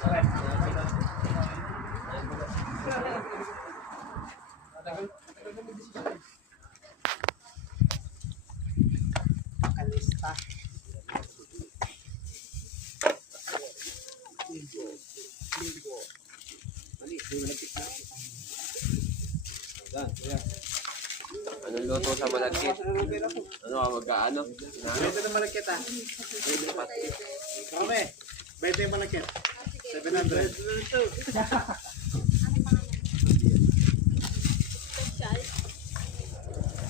Kalista. Anong luto sa malagkit? Ano ka mag-ano? Benta ng malakit ah. Kame, benta yung malakit. 700.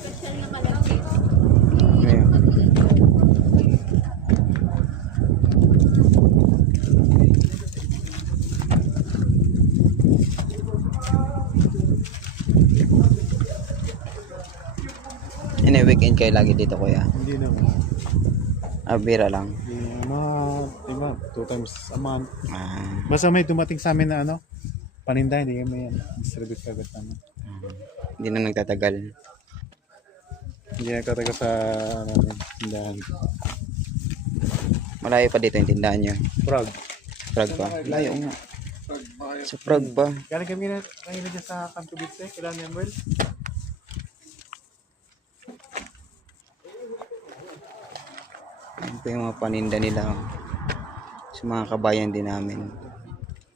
Special na malaki. Ini weekend kayo lagi dito kuya. Hindi naman. Bira lang. Iba, 2 times a month. Ah, Basta may dumating sa amin na ano, paninda, hindi kami yan. Distribute kagad namin. hindi na nagtatagal. Hindi nagtataga sa ano, tindahan. Malayo pa dito yung tindahan nyo. Prague. Prague pa. Layo nga. Sa Prague pa. Galing kami na dyan sa Campo Bitse, kailan yan, Well? Ito yung mga paninda nila. Sa mga kabayan din namin.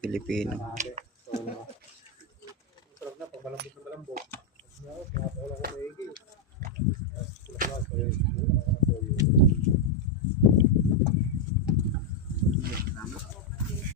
Pilipino. Sarap na, pag malambot na malambot. Wala ko maigi.